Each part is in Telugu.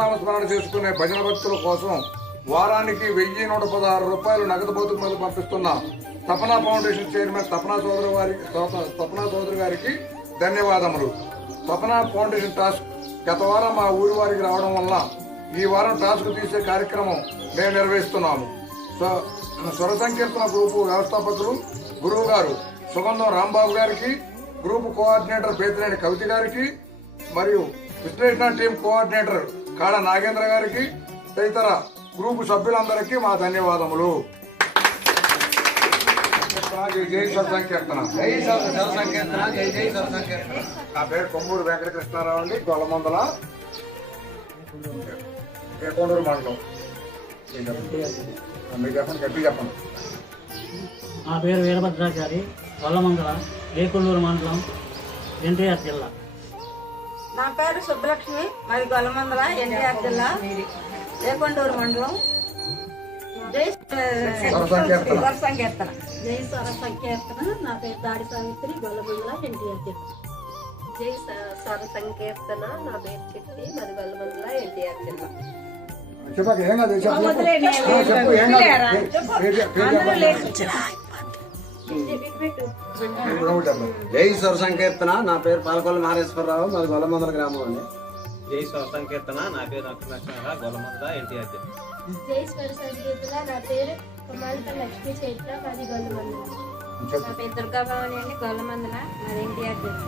ప్రతినిత్యం స్మరణ చేసుకునే భజన భక్తుల కోసం వారానికి వెయ్యి నూట పదహారు రూపాయలు నగదు బతుకుమలు మీద పంపిస్తున్న. తపనా ఫౌండేషన్ చైర్మన్ తపనా సోదరు వారికి తపనా సోదరు గారికి ధన్యవాదములు. తపనా ఫౌండేషన్ టాస్క్ గత వారం మా ఊరి వారికి రావడం వల్ల ఈ వారం టాస్క్ తీసే కార్యక్రమం మేము నిర్వహిస్తున్నాము. స్వ- స్వర సంకీర్తన గ్రూపు వ్యవస్థాపకులు గురువు గారు సుగంధం రాంబాబు గారికి గ్రూప్ కోఆర్డినేటర్ పేతినేని కవిత గారికి మరియు విశ్లేషణ టీం కోఆర్డినేటర్ కాడ నాగేంద్ర గారికి తదితర గ్రూపు సభ్యులందరికీ మా ధన్యవాదములు. జై జై స్వర సంకీర్తన జై సర్ సర్ సంకీర్తన జై జై సర్ సంకీర్తన నా పేరు కొమ్మూరు వెంకటకృష్ణారావు అండి గొల్లమందల ఏకొండూరు మండలం. మీరు చెప్పండి గట్టి చెప్పండి. నా పేరు వీరభద్రాచారి వల్లమంగళ లేకొల్లూరు మండలం ఎన్టీఆర్ జిల్లా. నా పేరు సుబ్బలక్ష్మి మాది గొల్లమందల ఎన్టీఆర్ జిల్లా లేకొండూరు మండలం జై స్వర సంకీర్తన జై స్వర సంకీర్తన నా పేరు దాడి సావిత్రి గొల్లబంగ్ల ఎన్టీఆర్ జిల్లా జై స- స్వర సంకీర్తన నా పేరు చిట్టి మరి గొల్లమందుల ఎన్టీఆర్ జిల్లా చెప్పాక ఏం కాదు చెప్పు చెప్పు. ఆ, చెప్పు ఏం కాదు జై స్వర సంకీర్తన. నా పేరు పాలకొల్లు మారేశ్వరరావు మాది గొల్లమందల గ్రామం అండి. జై స్వర సంకీర్తన. నా పేరు లక్ష్మణ గొల్లమంద ఎన్టీఆర్ జై. స్వర సంకీర్తన. నా పేరు కుమారిత లక్ష్మీ చైత్ర. మాది గొల్లబంగ్ల చెప్పు. నా పేరు దుర్గాభవాని అండి. గొల్లమందల. మాది ఎన్టీఆర్ జిల్లా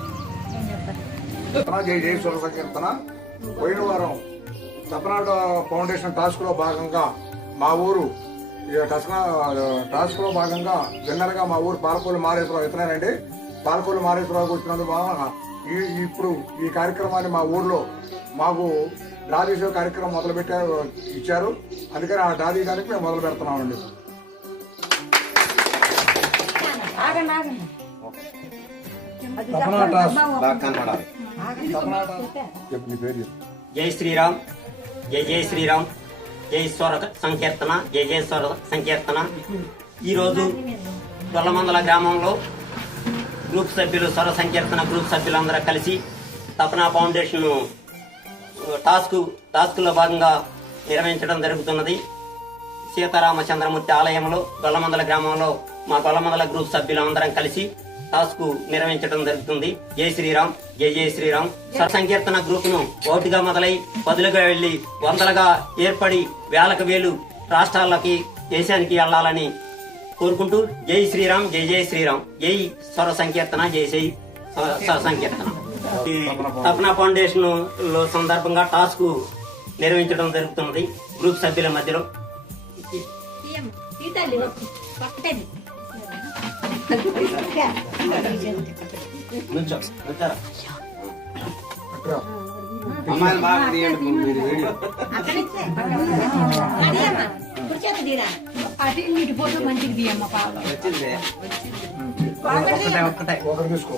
నేను చెప్తాను తపనా జై జై స్వర సంకీర్తన. పోయిన వారం తపనాడు ఫౌండేషన్ టాస్క్లో భాగంగా మా ఊరు టస్కా టాస్క్లో భాగంగా విన్నర్గా మా ఊరు పాలకొల్లు మారేశ్వరరావు ఇతనేనండి పాలకొల్లు మారేశ్వరరావు వచ్చినందుకు బాగా ఈ ఇప్పుడు ఈ కార్యక్రమాన్ని మా ఊర్లో మాకు డ్రా తీసే కార్యక్రమం మొదలు పెట్టారు ఇచ్చారు. అందుకని ఆ డ్రా తీయడానికి మేము మొదలు పెడుతున్నామండి. జై శ్రీరామ్. జై జై శ్రీరామ్. జై స్వర సంకీర్తన జయేశ్వర స్వర సంకీర్తన. ఈరోజు గొల్లమందల గ్రామంలో గ్రూప్ సభ్యులు స్వర సంకీర్తన గ్రూప్ సభ్యులందరూ కలిసి తపనా ఫౌండేషన్ టాస్క్ టాస్క్లో భాగంగా నిర్వహించడం జరుగుతున్నది. సీతారామచంద్రమూర్తి ఆలయంలో గొల్లమందల గ్రామంలో మా గొల్లమందల గ్రూప్ సభ్యులందరం కలిసి టాస్క్ నిర్వహించడం జరుగుతుంది. జై శ్రీరామ్ జై జై శ్రీరామ్. స్వర సంకీర్తన గ్రూప్ను ఒకటిగా మొదలై పదులుగా వెళ్ళి వందలుగా ఏర్పడి వేలకు వేలు రాష్ట్రాలకి దేశానికి వెళ్ళాలని కోరుకుంటూ జై శ్రీరామ్ జై జై శ్రీరామ్. జై స్వర సంకీర్తన జై జై స్వర సంకీర్తన ఈ ఫౌండేషన్లో సందర్భంగా టాస్క్ నిర్వహించడం జరుగుతున్నది. గ్రూప్ సభ్యుల మధ్యలో. అమ్మాయిలు బాగా తీయండి మీరు వీడియో వచ్చింది ఒక్కటే ఒక్కటే ఒకరు తీసుకో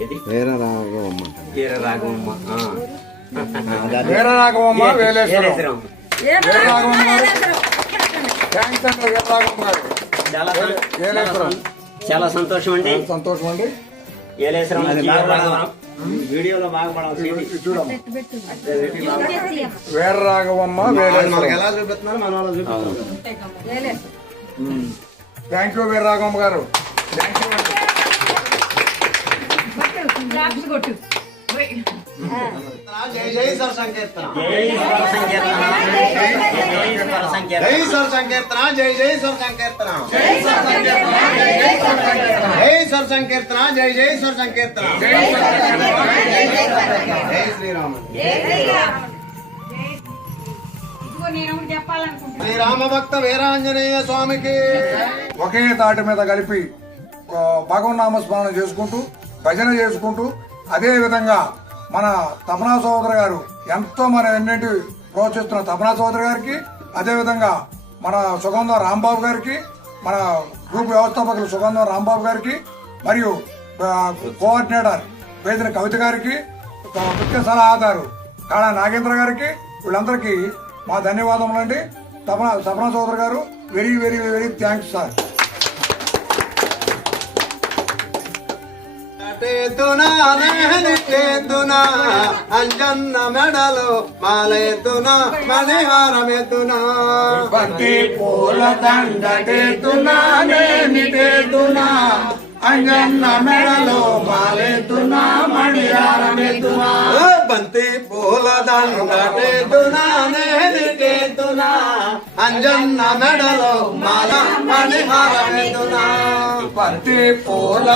ఏది వేరే రాగమ్మ వీర రాఘవమ్మ. వీర రాఘవమ్మ వేలేశ్వరం. వీర రాఘవమ్మ గారు థ్యాంక్స్ అండి వీర రాఘవమ్మ గారు చాలా ఏలేశ్వరం. చాలా సంతోషం అండి. సంతోషం అండి. ఏలేశ్వరం. వీడియోలో వీర రాఘవమ్మ ఎలా చూపిస్తున్నారు మన వాళ్ళు చూపిస్తున్నారు థ్యాంక్ యూ వీర రాఘవమ్మ గారు థ్యాంక్ యూ అండి జై జై సర్ సంకీర్తన జై స్వర సంకీర్తన జై స్వర సంకీర్తన జై సర్ సంకీర్తన జై జై సర్ సంకీర్తన జై సర్ సంకీర్తన జై జై సర్ సంకీర్తన జై శ్రీరామ్ శ్రీరామ భక్త వీరాంజనేయ స్వామికి. ఒకే తాటి మీద కలిపి ఆ, భగవన్నామ స్మరణ చేసుకుంటూ భజన చేసుకుంటూ అదేవిధంగా మన తపనా సోదరు గారు ఎంతో మన ఎన్నింటి ప్రోత్సహిస్తున్న తపనా సోదరు గారికి అదేవిధంగా మన సుగంధం రాంబాబు గారికి మన గ్రూప్ వ్యవస్థాపకులు సుగంధం రాంబాబు గారికి మరియు కోఆర్డినేటర్ వేదిన కవిత గారికి ముఖ్య సలహాదారు కాళా నాగేంద్ర గారికి వీళ్ళందరికీ మా ధన్యవాదములండి. తపన తపనా సోదరు గారు very very very thanks sir. ఎత్తునా నేనెత్తునా అంజన్న మెడలో మాల ఎత్తునా మణిహారం ఎత్తునా బంతి పూల దండటేతున్నా నేమిటేతున్నా అంజన్న మెడలో మాలెత్తున్నా మణిహారమెత్తున్నా బంతి పూల దండటేతునా అంజన్న మెడలో మాల పూల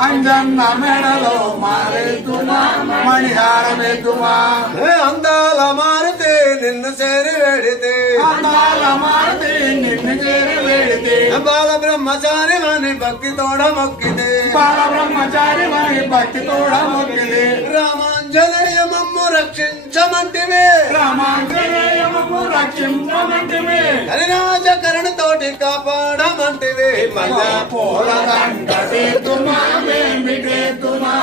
అంజన్న మెడలో మాలెత్తున్నా మణిహారమెత్తుమా ఏ అందాల మారితే నిన్ను చేరి వేడితే. అందాల మారుతి నిన్ను చేరి వేడితే. బాల బ్రహ్మచారి అని భక్తి తోడ మొక్కితే. బాల బ్రహ్మచారి వారి భక్తి కూడా మొక్కిది రామాంజనేయ మమ్ము రక్షించమంటివే రామాంజనేయము రక్షించమంటివి హరిరాజ కరుణ తోటి కాపాడమంటివే మళ్ళా పూల దండటేతున్నా మేమిటేతున్నా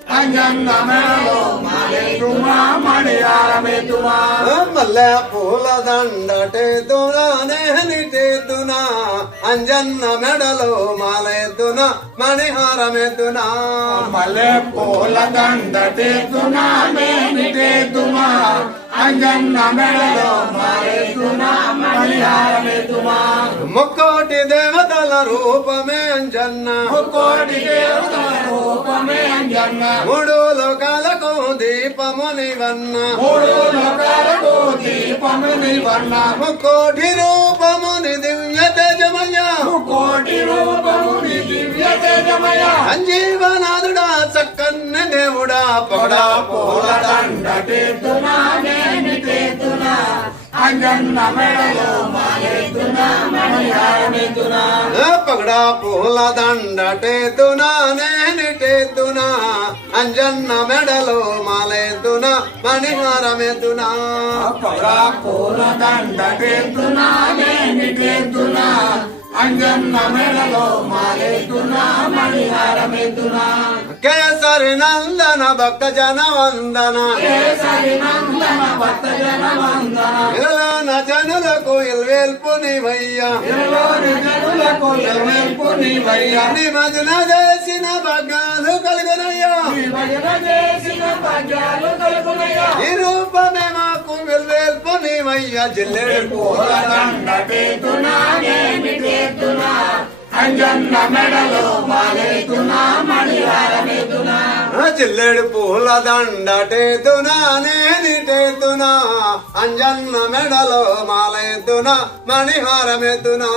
అంజన్న మెడలో మాలెత్తుమా మణిహారమెత్తుమా మల్లె పూల దండటే దునానే నిటేతునా అంజన్న మెడలో మాలెత్తునా మణిహారమెత్తునా మల్లె పూల దండటేతున్నా మేమిటేతుమా అంజన్న మెడలో ముక్కోటి దేవతల రూపమే అంజన్న. కోటి దేవతల రూపమే అంజన్న. మూడు లోకాలకు దీపముని వన్న మూడు లోకాలకు దీపముని వర్ణ ముక్కోటి తేజమయ్య కోటి రూపముని దివ్య తేజమయ. సంజీవనాథుడా చక్కన్న దేవుడా పొడా పూల దండటేతున్నా నేమిటేతున్నా అంజన్న మెడలో మాలెత్తునా మణిహారమెత్తునా పగడా పూల దండటేతునా నేనిటేతునా అంజన్న మెడలో మాలేతునా మణిహారమెతునా పగడా పూల దండటేతున్నా నేమిటేతున్నా అంజన్న మెడలో మాలెత్తునా మణిహారమెత్తునా కేసరి నందన భక్త జన వందన కేసరి నందన భక్త జన వందన ఇలలోన జనులకు ఇల్వేల్పు నీవయ్యా. ఇరులోని జనులకు ఎరువెంపు నీవయ్యా. నిమజ్జన చేసిన కలుగునయ్యా. నీ భజన చేసిన భాగ్యాలు కలుగునయ్యా. ఈ రూపమే మాకు విల్వేల్పు నీవయ్యా జిల్లెడు పూల నేమి నేమిటేతున్నా అంజన్న మెడలో మాలేతునా మణిహారమేతునా జిల్లెడు పూల దండటేతునా నేనిటేతునా అంజన్న మెడలో మాలేతునా మణిహారమేతునా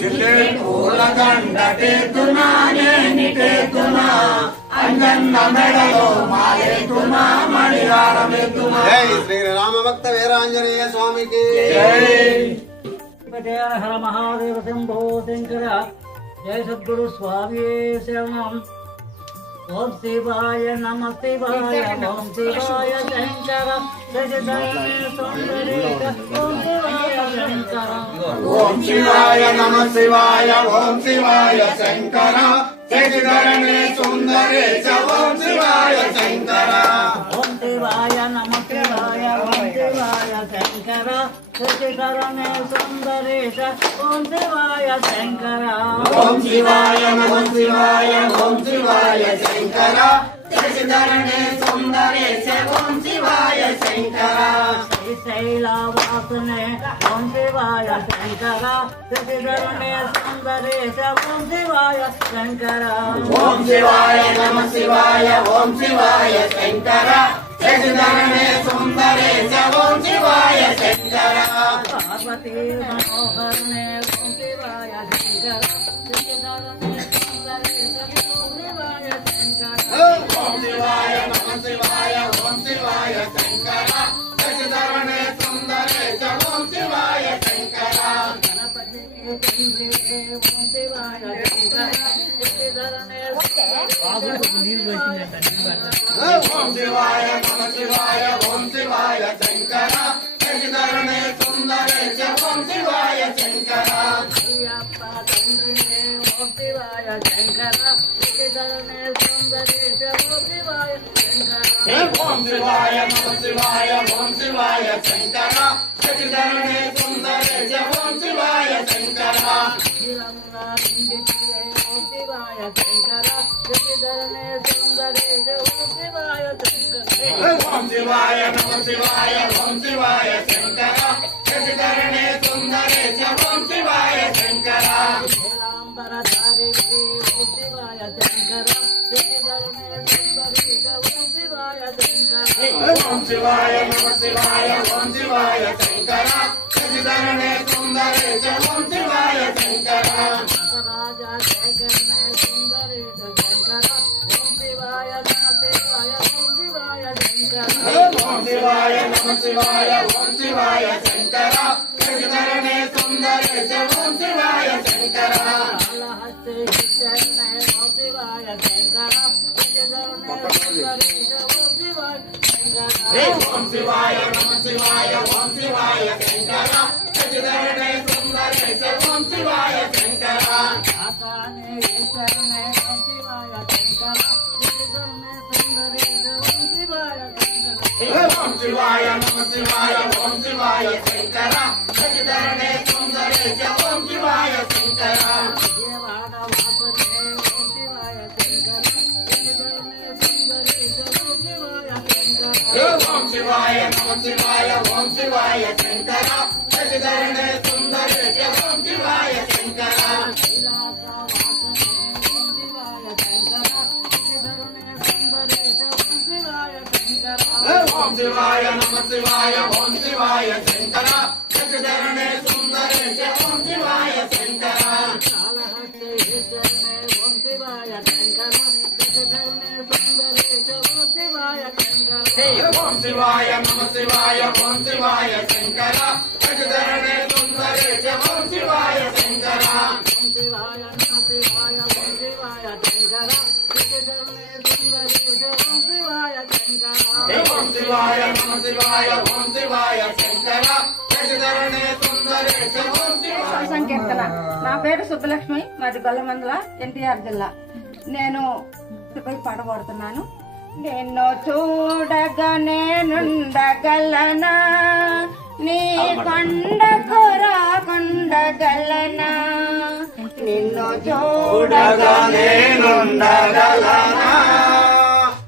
జిల్లెడు పూల దండటేతునా నేనిటేతునా అంజన్న మెడలో మాలేతున్నా మణిహారమేతున్నా జై శ్రీరామ భక్త వీరాంజనేయ స్వామికి. జయ హర మహాదేవ శంభో శంకర. జయ సద్గురు స్వామి శరణం. ఓం శివాయ నమ శివాయ ఓం శివాయ శంకర ఓం శివాయ శంకర. ఓం శివాయ నమ శివాయ ఓం శివాయ శంకర శశిధరణి సుందరేశ ఓం శివాయ శంకర. ఓం శివాయ నమ శివాయ ఓం శివాయ శంకర శశిధరణి సుందరేశ ఓం శివాయ శంకర. ఓం శివాయ నమ శివాయ ఓం శివాయ శంకర శశిధరణి సుందరేశ ఓం శివాయ శంకర. శ్రీశైలవాసునే ఓం శివాయ శంకర శశిధరణి సుందరేశ ఓం శివాయ శంకర. ఓం శివాయ నమ శివాయ ఓం శివాయ శంకర. శశిధరణి సుందరేశ ఓం శివాయ శంకర. పార్వతీ మనోహరనే ఓం శివాయ శంకర. శశిధరణి సుందరేశ ఓం శివాయ శంకర. ఓం శివాయ నమ శివాయ ఓం శివాయ శంకర. శశిధరణి సుందరేశ ఓం శివాయ శంకర. గణపతి ఓం శివాయ శంకర. శశిధరణి ఓం శివాయ నమ శివాయ ఓం శివాయ శంకర. శశిధరణి సుందరేశ ఓం శివాయ శంకర. అయ్యప్ప ఓం శివాయ శంకర. శశిధరణి సుందరేశ ఓం శివాయ శంకర. ఓం శివాయ నమ శివాయ ఓం శివాయ శంకర. శశిధరణి సుందరేశ ఓం శివాయ శంకర. ఓం శివాయ శంకర. ఓం శివాయ శంకర నమ శివాయ ఓం శివాయ శంకర. శశిధరణే సుందరేశ ఓం శివాయ శంకర. ఓం శివాయ శంకర. శంకర. నమ శివాయ ఓం శివాయ శంకర. శశిధరణే సుందరేశ ఓం శివాయ శంకర. రాజా శంకరనే శివాయ నమ శివాయ ఓం శివాయ శంకర. శశిధరణే సుందరేశ ఓం శివాయ శంకర. ఓం శివాయ నమ శివాయ ఓం శివాయ శంకర. శశిధరణే శివాయ ఓం శివాయ శంకర. శశిధరణే సుందరేశ ఓం శివాయ శంకర. శివాయ ఓం శివాయ శంకర. శశిధరణే సుందరేశ ఓం శివాయ శంకర. కాళహస్తి శరణే ఓం శివాయ శంకర. శ్రీధరణే సుందరేశ ఓం శివాయ శంకర. ఓం శివాయ నమ శివాయ ఓం శివాయ శంకర. శివాయ నమ శివాయ ఓం శివాయ శంకర శశిధరణే సుందరేశ ఓం శివాయ. సంకీర్తన. నా పేరు సుబ్బలక్ష్మి మాది గొల్లమందల ఎన్టీఆర్ జిల్లా. నేను పోయి పాట పాడుతున్నాను. నిన్ను చూడగా నేనుండగలనా? నీ కొండకు రాకుండగలనా నిన్ను చూడగా నేనుండగలనా?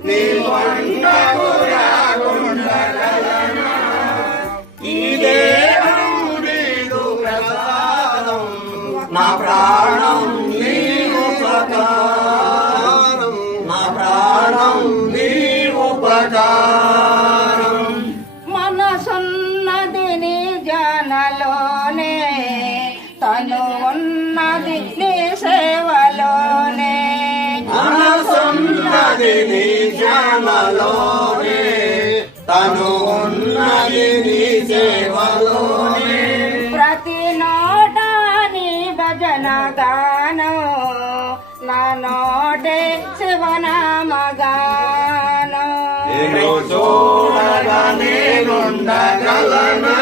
నీ కొండకు నా నా నోటే శివనామగానం. నిన్ను చూడగా నేనుండగలనా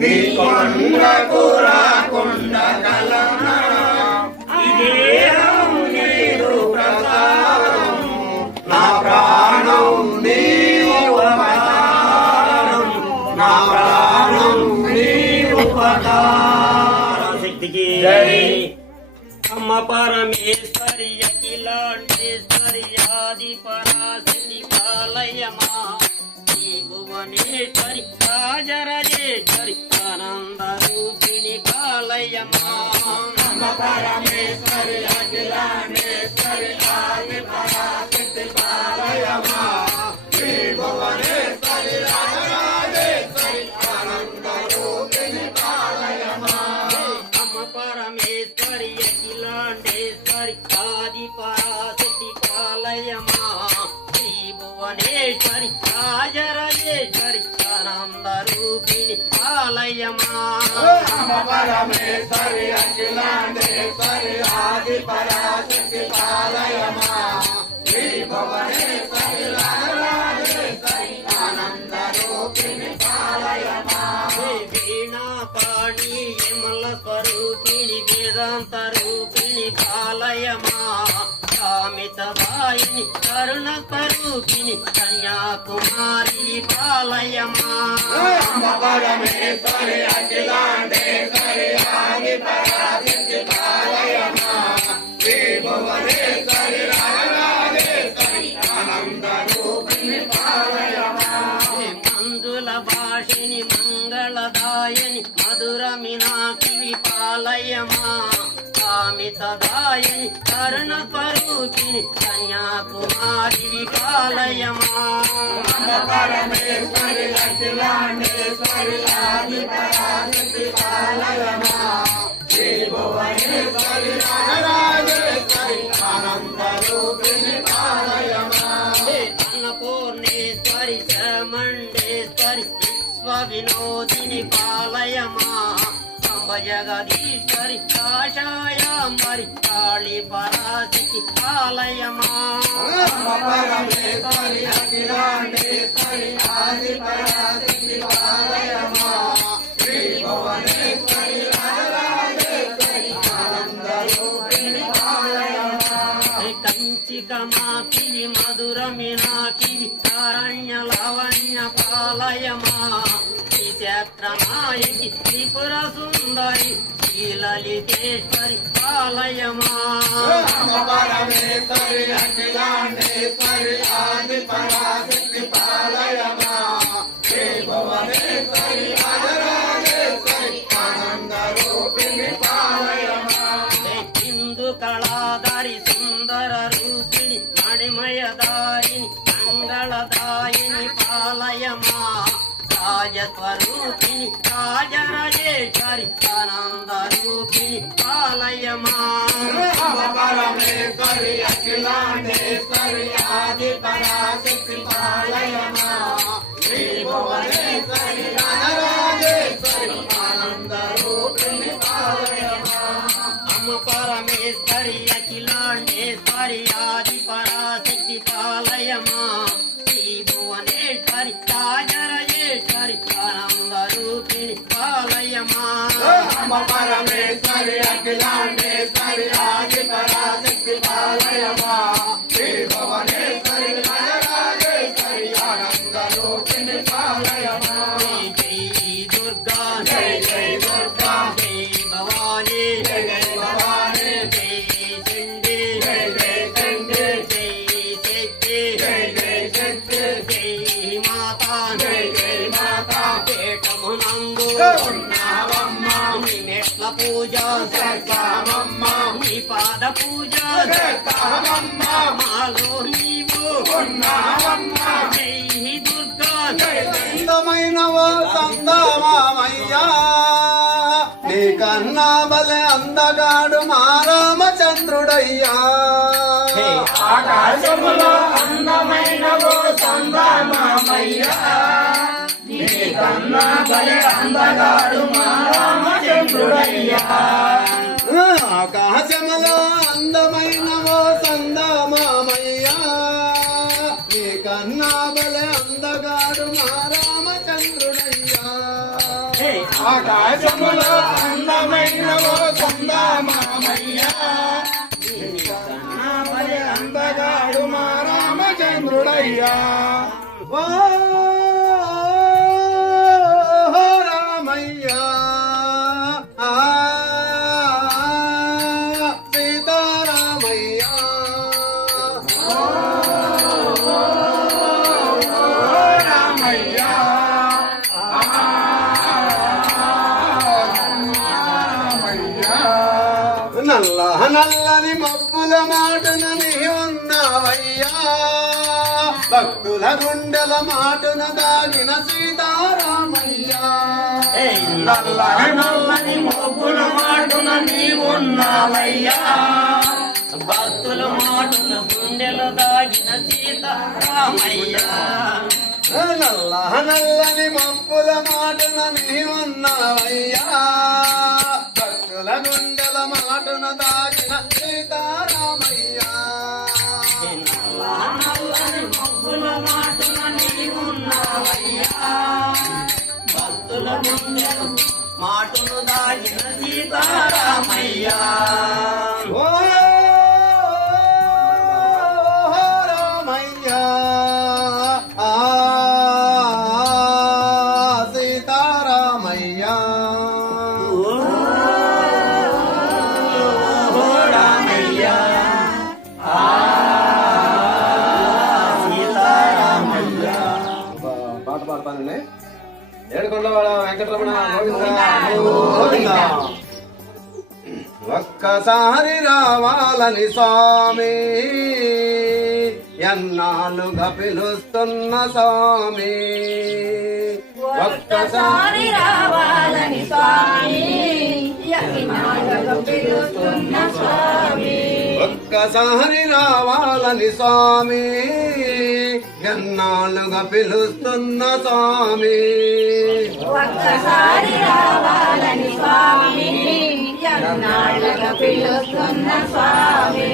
నీ కొండకు రాకుండగలనా ఇదేం నీరు ప్రసాదం నా ప్రాణం నీవు ఉపకారం నా ప్రాణం నీవు ఉపకారం శక్తికి జై. అమ్మ పరమేశ్వరి. పరమేశ్వరి అఖిలాండేశ్వరి ఆది పరాశక్తి పాలయమా. శ్రీ భువనేశ్వరి రాజరాజేశ్వరి ఆనంద రూపిణి పాలయమా. అమ్మ పరమేశ్వరి అఖిలాండేశ్వరి ఆది పరాశక్తి కాలయమా శ్రీ భువనేశ్వరి రాజరాజేశ్వరి ఆనంద రూపిణి పరమేశ్వరి కరుణ కన్యాకుమారి పరమేశ్వరి అఖిలాండేశ్వరి ఆది పరాశక్తి శ్రీ కన్యాకుమారి పాలయమా పరమేశ్వరి అఖిలాండేశ్వరి ఆది పరాశక్తి పాలయమా శ్రీ భువనేశ్వరి రాజరాజేశ్వరి ఆనంద రూపిణి పాలయమా అన్నపూర్ణేశ్వరి చమండేశ్వరి విశ్వ వినోదిని పాలయమా జగదీశ్వరి కాషాయాంబరి కాళీ పరాశక్తి పాలయమా పరమేశ్వరి అఖిలాండేశ్వరి శ్రీ భువనేశ్వరి మధుర మీనాకి కారణ్య లావణ్య పాలయమా. త్రిపుర శ్రీలలితేశ్వరి పాలయమా పరమేశ్వరి అఖిలాండేశ్వరి ఆది పరాశక్తి పాలయమా. శ్రీ భువనేశ్వరి మాలో నీవు ఉన్నావమ్మ జై దుర్గా అందమైనవో సందమామయ్యా నీకన్నా బలే అందగాడు మా రామచంద్రుడయ్యా ఆకాశములో అందమైన ఓ సందమామయ్యా నీకన్నా బలే అందగాడు మా రామచంద్రుడయ్యా ఆకాశములో అందమైన ఓ సందమామయ్యా. నీకన్నా బలే అందగాడు మా రామచంద్రుడయ్యా. ఆకాశములో అందమైన ఓ సందమామయ్యా. అందగాడు మా రామచంద్రుడయ్యా. ఓ భక్తుల గుండెల మాటన దాగిన సీతారామయ్యా. నల్లని మొగ్గుల మాటున నీవున్నావయ్యా భక్తుల మాటలు గుండెలు దాగిన సీతారామయ్యా. నల్ల నల్లని మబ్బుల మాటన నీ ఉన్నావయ్యా. భక్తుల గుండెల మాటన దాగిన సీతారామయ్యా. భక్తుల గుండెలు మాటలు దాటిన సీతారామయ్యా. ఒక్కసారి రావాలని స్వామి ఎన్నాళ్ళుగా పిలుస్తున్న స్వామి. ఒక్కసారి రావాలని స్వామి ఎన్నాళ్ళకు పిలుస్తున్న స్వామి. ఒక్కసారి రావాలని స్వామి. ఎన్నాళ్ళుగా పిలుస్తున్న స్వామి. ఒక్కసారి రావాలని స్వామి. ఎన్నాళ్ళకు పిలుస్తున్న స్వామి.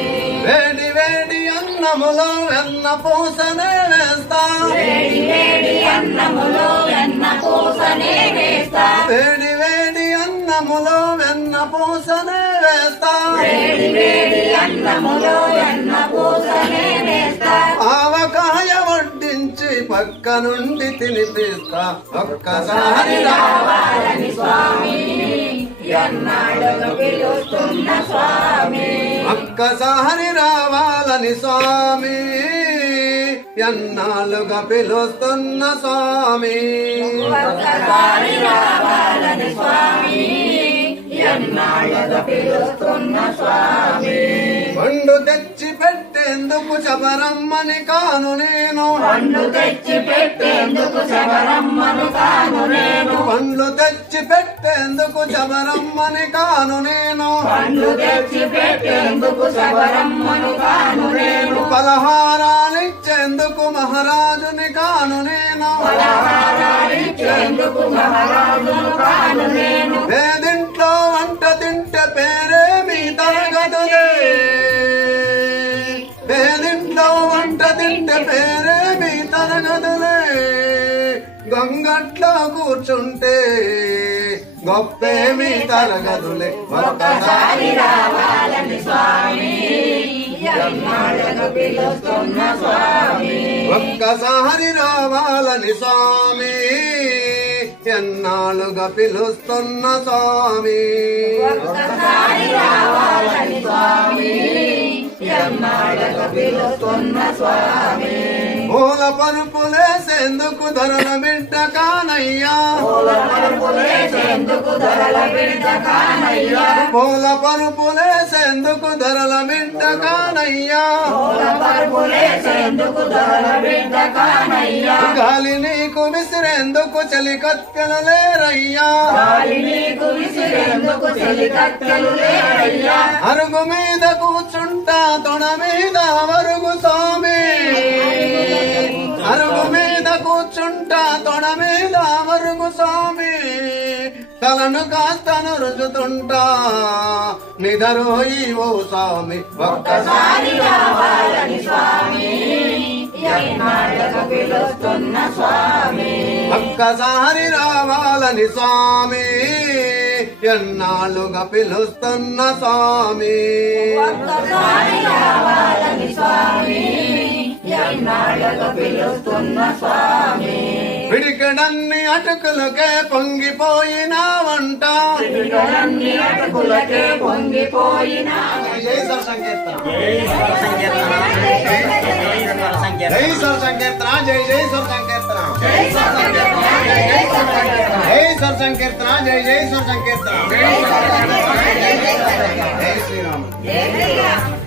వేడి వేడి అన్నములో వెన్న పూసనే వేస్తా. వేడి వేడి అన్నములో వెన్న పూసనే వేస్తా. వేడి వేడి అన్నములో వెన్న పూసనే వేస్తా వేడి ఆవకాయ వడ్డించి పక్క నుండి తినిపిస్తా. ఒక్కసారి రా రావాలని స్వామి ఎన్నాళ్ళకు పిలుస్తున్న స్వామి. ఒక్కసారి రావాలని స్వామి ఎన్నాళ్ళుగా పిలుస్తున్న స్వామి. పిలుస్తున్న స్వామి. పండు తెచ్చి పెట్టేందుకు శబరమ్మని కాను నేను. పండు తెచ్చి పెట్టేందుకు శబరమ్మను కాను నేను. పండ్లు తెచ్చి పెట్టేందుకు శబరమ్మని కాను నేను. పండు తెచ్చి పెట్టేందుకు శబరమ్మను కాను నేను. పలహారాలిచ్చేందుకు మహారాజుని కాను నేను. పలహారాలిచ్చేందుకు మహారాజును కాను నేను. తింటే పేరేమి తరగదులే గంగట్లో కూర్చుంటే గొప్పేమి తరగదులే ఒక్కసారి రావాలని స్వామి ఒక్కసారి రావాలని స్వామి ఎన్నాళ్ళుగా పిలుస్తున్న స్వామి. ఒక్కసారి రావాలని స్వామి పూల పరుపులేసేందుకు ధరల బిడ్డ కానయ్యా పూల పరుపులేసేందుకు ధరల బిడ్డ కానయ్యా గాలి నీకు విసిరేందుకు చలి కత్తెలు లేరయ్యా అరుగు మీద కూర్చుంటా తొణ మీద వరుగు స్వామి. అరుగు మీద కూర్చుంటా తొణ మీద వరుగు స్వామి. తలను కాస్తను రుజుతుంటా. నిదరోయి ఓ స్వామి. ఒక్కసారి రావాలని స్వామి పిలుస్తున్న స్వామి. ఒక్కసారి రావాలని స్వామి. ఎన్నాళ్ళుగా పిలుస్తున్న స్వామి? ఎన్నాళ్ళుగా పిలుస్తున్న స్వామి? పిడికడన్ని అటుకులకే పొంగిపోయిన వంట పిడికలన్నీ అటుకులకే పొంగిపోయిన జై సర్ సంకీర్తన జై సంకీర్తన జై సర్ సంకీర్తన జై జై సర్ సంకీర్తన జై సర్ సంకీర్తన జై జై సర్ సంకీర్తన జై శ్రీరామ్. జై శ్రీరామ్.